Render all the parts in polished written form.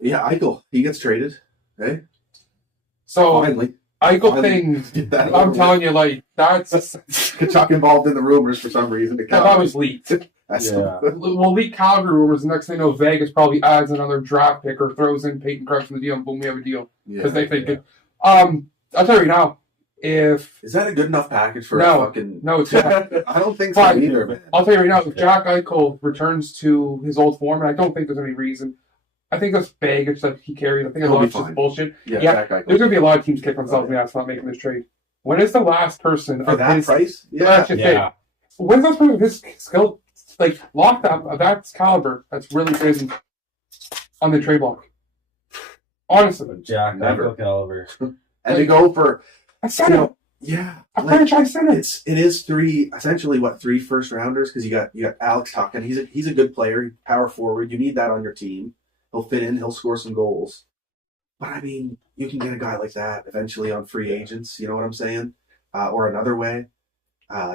Yeah, Eichel, he gets traded. Hey, So finally. Eichel thing, Get that I'm over telling you, like that's Kachuk involved in the rumors for some reason. that was leaked. Yeah. Well, leaked Calgary rumors. The next thing you know, Vegas probably adds another draft pick or throws in Peyton Krebs in the deal, and boom, we have a deal because they think it. I'll tell you now, if Is that a good enough package for No. a fucking? no, it's not. I don't think so Fine. either, man. I'll tell you right now, if Jack Eichel returns to his old form, and I don't think there's any reason. I think that's baggage that he carries. I think a He'll lot be of just fine. bullshit. Yeah, Yeah, Jack Eichel. There's going to be a lot of teams kicking themselves in the ass for not making this trade. When is the last person For of that his price? Yeah. Yeah. When's the last person of his skill, like locked up of that caliber, that's really been on the trade block? Honestly, Jack Never. Eichel caliber. And to go for I said it. yeah, A like, franchise center. it is three first rounders because you got Alex Tucken. He's a good player, power forward. You need that on your team. He'll fit in. He'll score some goals. But I mean, you can get a guy like that eventually on free agents. You know what I'm saying? Or another way,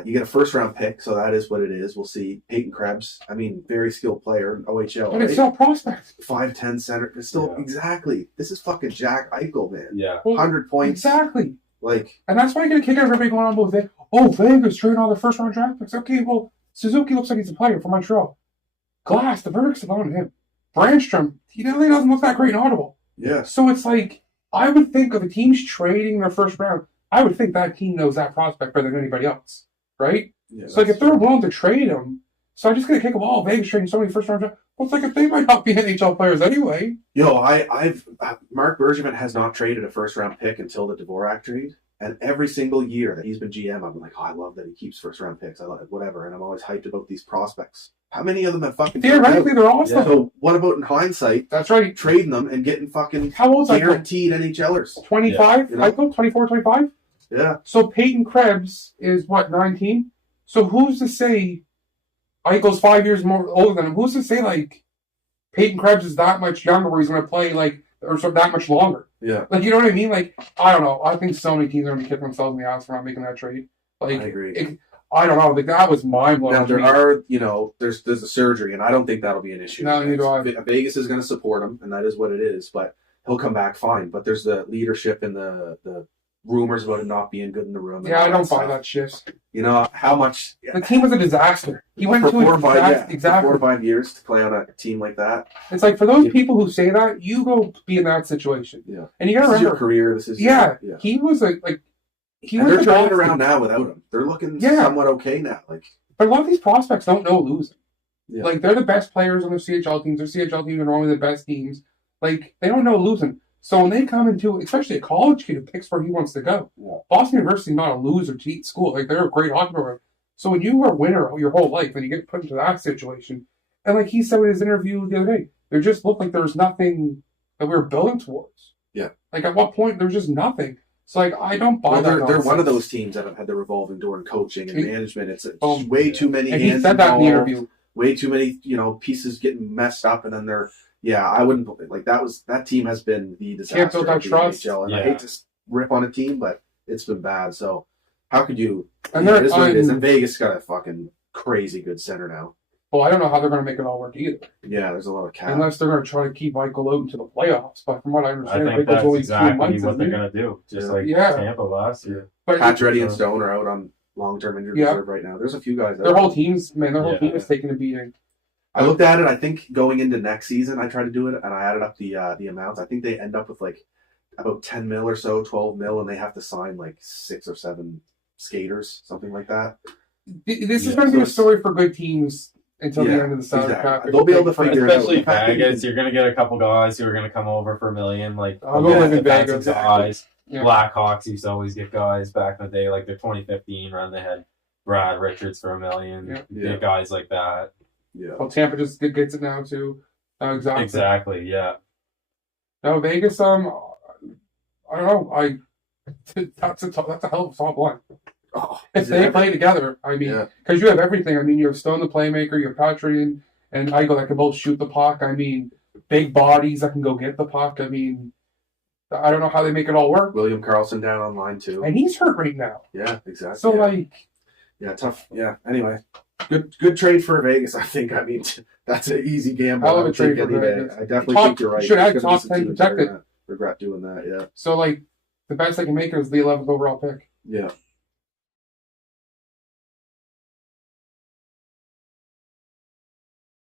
you get a first round pick. So that is what it is. We'll see. Peyton Krebs. I mean, very skilled player, OHL. But it's still a prospect. 5'10" center. It's still exactly. This is fucking Jack Eichel, man. Yeah. 100 points. Exactly. Like, And that's why you're going to kick everybody going on with it. Oh, Vegas trading all their first round draft picks. Okay, well, Suzuki looks like he's a player for Montreal. Glass, the verdict's on him. Brandstrom, he really doesn't look that great in Ottawa. yeah. So it's like, I would think if a team's trading their first round, I would think that team knows that prospect better than anybody else, right? Yeah, So like if they're willing to trade him, so I'm just going to kick them all. Vegas trading so many first round draft. Well, it's like if they might not be NHL players anyway. Yo, I've Mark Bergevin has not traded a first round pick until the Dvorak trade, and every single year that he's been GM, I'm like, oh, I love that he keeps first round picks. I love it, whatever, and I'm always hyped about these prospects. How many of them have fucking Theoretically, they're awesome. Yeah. So what about in hindsight, That's right. trading them and getting fucking How old's Eichel? guaranteed NHLers? 25? Yeah. Eichel? 24, 25? Yeah, So Peyton Krebs is what, 19? So who's to say Eichel's 5 years more older than him? Who's to say like Peyton Krebs is that much younger where he's going to play like or so that much longer? yeah, Like you know what I mean? Like I don't know. I think so many teams are going to be kicking themselves in the ass for not making that trade. Like I agree. I don't know. Like that was mind blowing. Now there are, there's a surgery, and I don't think that'll be an issue. No, neither do I. Vegas is going to support him, and that is what it is. But he'll come back fine. But there's the leadership and the rumors about him not being good in the room. and Yeah, all I don't buy stuff. that shit. You know how much The team was a disaster. He went for to 4 a or 5 disaster. for Exactly. 4 or 5 years to play on a team like that. It's like for those people who say that, you go be in that situation. Yeah, And you got to this is your remember, career. This is yeah, yeah. he was he And was they're the turning best. around now without him. They're looking Yeah. somewhat okay now. Like, But a lot of these prospects don't know losing. Yeah. Like they're the best players on their CHL teams. Their CHL teams are normally the best teams. Like they don't know losing. So when they come into, especially a college kid who picks where he wants to go, Yeah. Boston University is not a loser school. Like they're a great hockey program. So when you are a winner your whole life and you get put into that situation, and like he said in his interview the other day, there just looked like there was nothing that we were building towards. Yeah. Like at what point there's just nothing. So like I don't buy that. they're one of nonsense. those teams that have had the revolving door in coaching and He- management. It's Oh, way too many And he hands said that in the involved. interview. Way too many, pieces getting messed up, and then they're. Yeah, I wouldn't like that team has been the disaster. Can't build that of the trust. NHL, and I Yeah. hate to rip on a team, but it's been bad. So how could you? And it they're is what it is. on- And Vegas got a fucking crazy good center now. Well, I don't know how they're going to make it all work either. Yeah, there's a lot of cap. Unless they're going to try to keep Eichel out into the playoffs. But from what I I understand, think Eichel's that's only 2 exactly months. what they're isn't going to do. Just Yeah. like Yeah. Tampa last year. he? But Pacioretty and Stone are out on long-term injury Yeah. reserve right now. There's a few guys. their out. whole team's, man, their whole Yeah. team is taking a beating. I looked at it. I think going into next season, I tried to do it, and I added up the amounts. I think they end up with like about 10 mil or so, 12 mil, and they have to sign like 6 or 7 skaters, something like that. This is Yeah, going to be so a story for good teams until the Yeah, end of the salary exactly. cap. They'll be able to figure it out. Especially The fact that you Vegas, can- you're going to get a couple guys who are going to come over for $1 million. Like, I'll go live in defensive Vegas. guys. Yeah. Blackhawks used to always get guys back in the day, like the 2015 run. They had Brad Richards for $1 million. Yeah. Yeah. Get guys like that. Yeah. Well, Tampa just gets it now too. Exactly. Exactly, yeah. Now Vegas, I don't know. That's a hell of a top line. Oh, If they play together, I mean, Yeah. because you have everything. I mean, you have Stone the playmaker, you have Patrick and Eichel that can both shoot the puck. I mean, big bodies that can go get the puck. I mean, I don't know how they make it all work. William Karlsson down on line too. And he's hurt right now. Yeah, exactly. So, yeah. like, Yeah, tough. Yeah. Anyway, good trade for Vegas. I think. I mean, That's an easy gamble. Hell I of a would trade take for any day. Vegas. I definitely Top- think you're right. should add There's gonna be top some 10 teams that are protected. gonna regret doing that. Yeah. So, like, the best I can make is the 11th overall pick. Yeah.